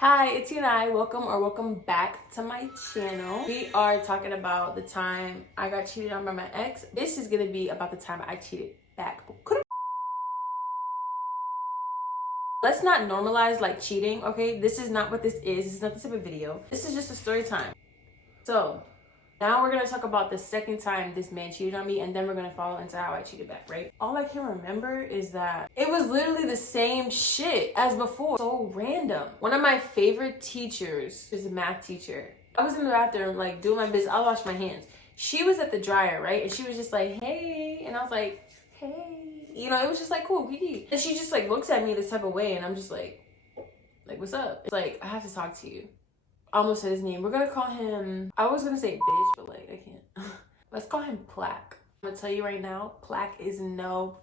Hi, it's Yimani. Welcome back to my channel. We are talking about the time I got cheated on by my ex. This is gonna be about the time I cheated back. Let's not normalize like cheating, okay? This is not what this is. This is not the type of video. This is just a story time. So now we're gonna talk about the second time this man cheated on me, and then we're gonna follow into how I cheated back, right? All I can remember is that it was literally the same shit as before. So random. One of my favorite teachers is a math teacher. I was in the bathroom, like doing my business. I'll wash my hands. She was at the dryer, right? And she was just like, hey. And I was like, hey. You know, it was just like, cool, Kiki. And she just like looks at me this type of way, and I'm just like, what's up? It's like, I have to talk to you. I almost said his name. We're gonna call him, I was gonna say bitch, but like, I can't. Let's call him Plaque. I'm gonna tell you right now, Plaque is no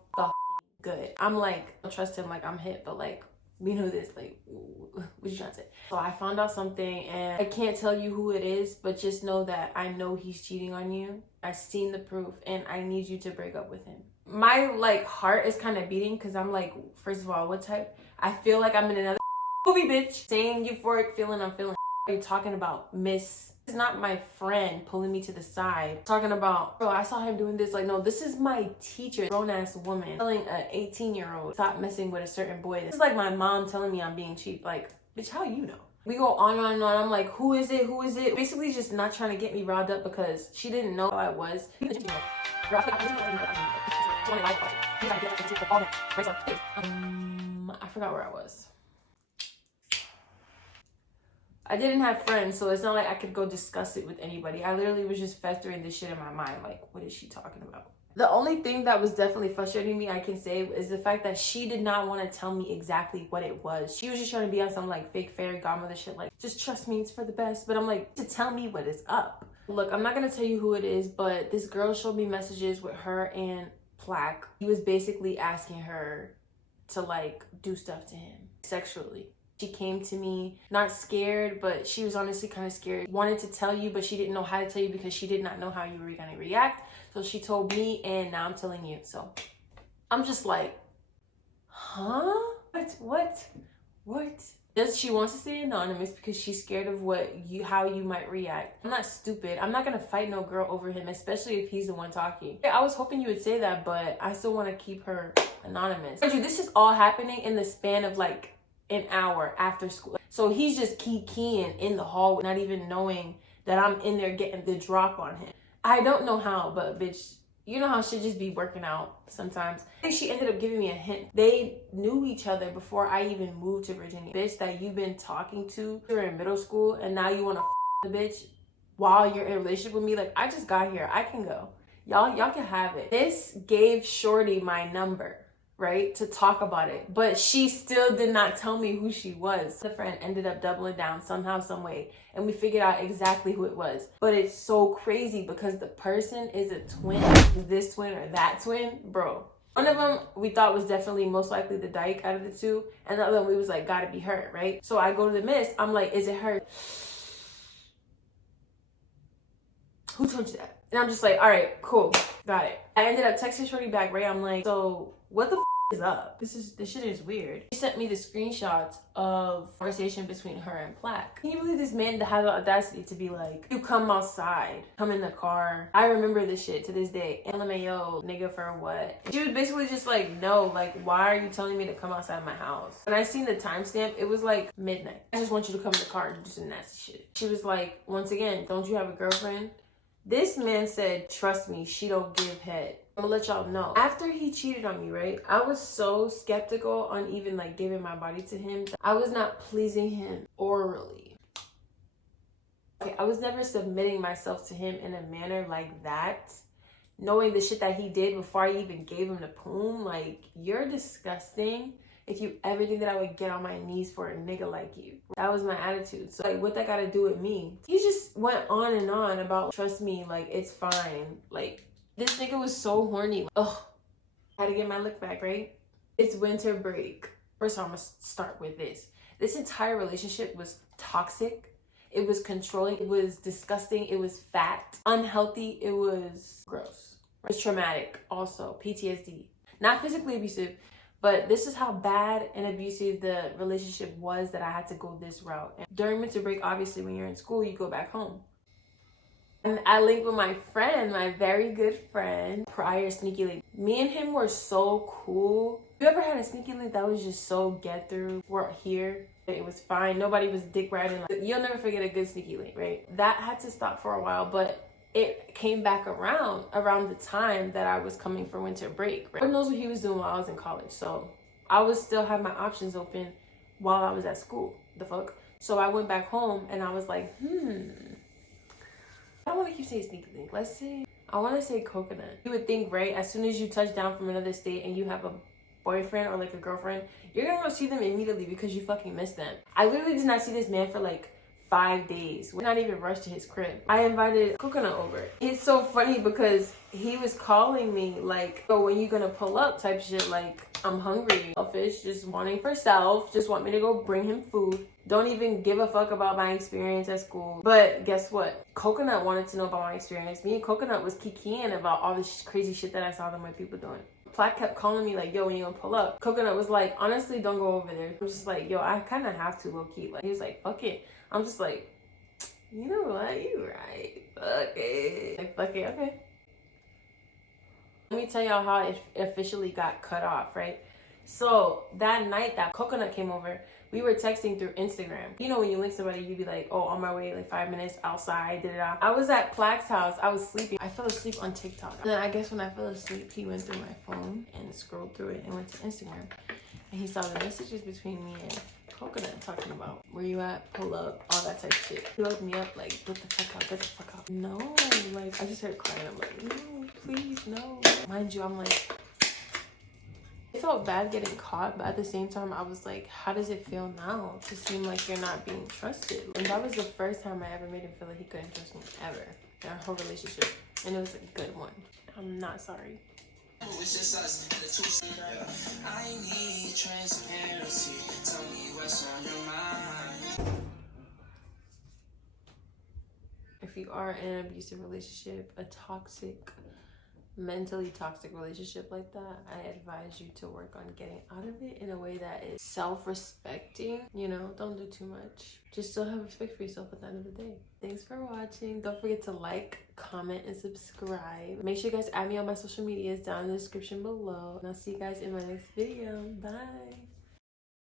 good. I'm like, I trust him like I'm hip, but like, we know this, like, what you trying to say? So I found out something, and I can't tell you who it is, but just know that I know he's cheating on you. I've seen the proof, and I need you to break up with him. My like heart is kind of beating because I'm like, first of all, what type? I feel like I'm in another movie, bitch. Same euphoric feeling I'm feeling. You're talking about Miss. It's not my friend pulling me to the side. Talking about, bro, I saw him doing this. Like, no, this is my teacher, grown-ass woman, telling an 18-year-old, stop messing with a certain boy. This is like my mom telling me I'm being cheap. Like, bitch, how you know? We go on and on and on. I'm like, who is it? Who is it? Basically just not trying to get me riled up because she didn't know who I was. I forgot where I was. I didn't have friends, so it's not like I could go discuss it with anybody. I literally was just festering this shit in my mind. Like, what is she talking about? The only thing that was definitely frustrating me, I can say, is the fact that she did not want to tell me exactly what it was. She was just trying to be on some like fake fairy godmother shit, like, just trust me, it's for the best. But I'm like, to tell me what is up. Look, I'm not gonna tell you who it is, but this girl showed me messages with her and Plaque. He was basically asking her to like do stuff to him sexually. She came to me, not scared, but she was honestly kind of scared. Wanted to tell you, but she didn't know how to tell you because she did not know how you were going to react. So she told me, and now I'm telling you. So I'm just like, huh? What? She wants to stay anonymous because she's scared of how you might react. I'm not stupid. I'm not going to fight no girl over him, especially if he's the one talking. I was hoping you would say that, but I still want to keep her anonymous. This is all happening in the span of like an hour after school. So he's just keying in the hallway, not even knowing that I'm in there getting the drop on him. I don't know how, but bitch, you know how shit just be working out sometimes. I think she ended up giving me a hint. They knew each other before I even moved to Virginia. Bitch that you've been talking to, you're in middle school, and now you want to the bitch while you're in a relationship with me. Like, I just got here. I can go. Y'all can have it. This gave Shorty my number, right, to talk about it, but she still did not tell me who she was. The friend ended up doubling down somehow, some way, and we figured out exactly who it was. But it's so crazy because the person is a twin. Is this twin or that twin? Bro, one of them we thought was definitely most likely the dyke out of the two, and the other one we was like, gotta be her, right? So I go to the miss, I'm like, is it her? Who told you that? And I'm just like, all right, cool, got it. I ended up texting Shorty back, right? I'm like, so what the is up? This shit is weird. She sent me the screenshots of conversation between her and Plaque. Can you believe this man that had the audacity to be like, you come outside, come in the car? I remember this shit to this day. LMAO, nigga, for what? She was basically just like, no, like, why are you telling me to come outside my house? When I seen the timestamp, it was like midnight. I just want you to come in the car and do some nasty shit. She was like, once again, don't you have a girlfriend? This man said, trust me, she don't give head. I'm gonna let y'all know. After he cheated on me, right? I was so skeptical on even like giving my body to him. I was not pleasing him orally. Okay, I was never submitting myself to him in a manner like that. Knowing the shit that he did before I even gave him the poom. Like, you're disgusting if you ever think that I would get on my knees for a nigga like you. That was my attitude. So like, what that got to do with me? He just went on and on about, trust me, like, it's fine. Like, this nigga was so horny. Ugh, I had to get my lick back, right? It's winter break. First, I'm gonna start with this. This entire relationship was toxic. It was controlling. It was disgusting. It was fat, unhealthy. It was gross. It was traumatic also, PTSD. Not physically abusive, But this is how bad and abusive the relationship was that I had to go this route. And during winter break, obviously when you're in school, you go back home. And I linked with my friend, my very good friend, prior sneaky link. Me and him were so cool. You ever had a sneaky link that was just so get through? We're here. It was fine. Nobody was dick riding. You'll never forget a good sneaky link, right? That had to stop for a while, but it came back around the time that I was coming for winter break. Right? Lord knows what he was doing while I was in college. So I would still have my options open while I was at school. The fuck? So I went back home and I was like, I don't want to keep saying sneaky link. Let's say, I want to say coconut. You would think, right, as soon as you touch down from another state and you have a boyfriend or like a girlfriend, you're gonna go see them immediately because you fucking miss them. I literally did not see this man for like 5 days. We're not even rushed to his crib. I invited Coconut over. It's so funny because he was calling me like, oh, when you gonna pull up type shit, like, I'm hungry. Selfish, just wanting for self, just want me to go bring him food. Don't even give a fuck about my experience at school. But guess what? Coconut wanted to know about my experience. Me and Coconut was kikiing about all this crazy shit that I saw them white people doing. Plaque kept calling me like, yo, when you gonna pull up? Coconut was like, honestly, don't go over there. I'm just like, yo, I kind of have to, low key. Like, he was like, fuck it. I'm just like, you know what? You right. Fuck it. Like, fuck it. Okay. Let me tell y'all how it officially got cut off, right? So that night that Coconut came over, we were texting through Instagram. You know, when you link somebody, you be like, oh, on my way, like 5 minutes outside, da-da-da. I was at Plaque's house. I was sleeping. I fell asleep on TikTok. And then I guess when I fell asleep, he went through my phone and scrolled through it and went to Instagram. And he saw the messages between me and Coconut talking about where you at, pull up, all that type of shit. He woke me up like, get the fuck out, get the fuck out. No, like, I just started crying. I'm like, no, please, no. Mind you, I'm like, it felt bad getting caught, but at the same time, I was like, how does it feel now to seem like you're not being trusted? And that was the first time I ever made him feel like he couldn't trust me, ever, in our whole relationship. And it was a good one. I'm not sorry. It's just us and the two. I need transparency. Tell me what's on your mind. If you are in an abusive relationship, a toxic, mentally toxic relationship like that, I advise you to work on getting out of it in a way that is self-respecting. You know, don't do too much. Just still have respect for yourself at the end of the day. Thanks for watching. Don't forget to like, comment, and subscribe. Make sure you guys add me on my social medias down in the description below. And I'll see you guys in my next video. Bye.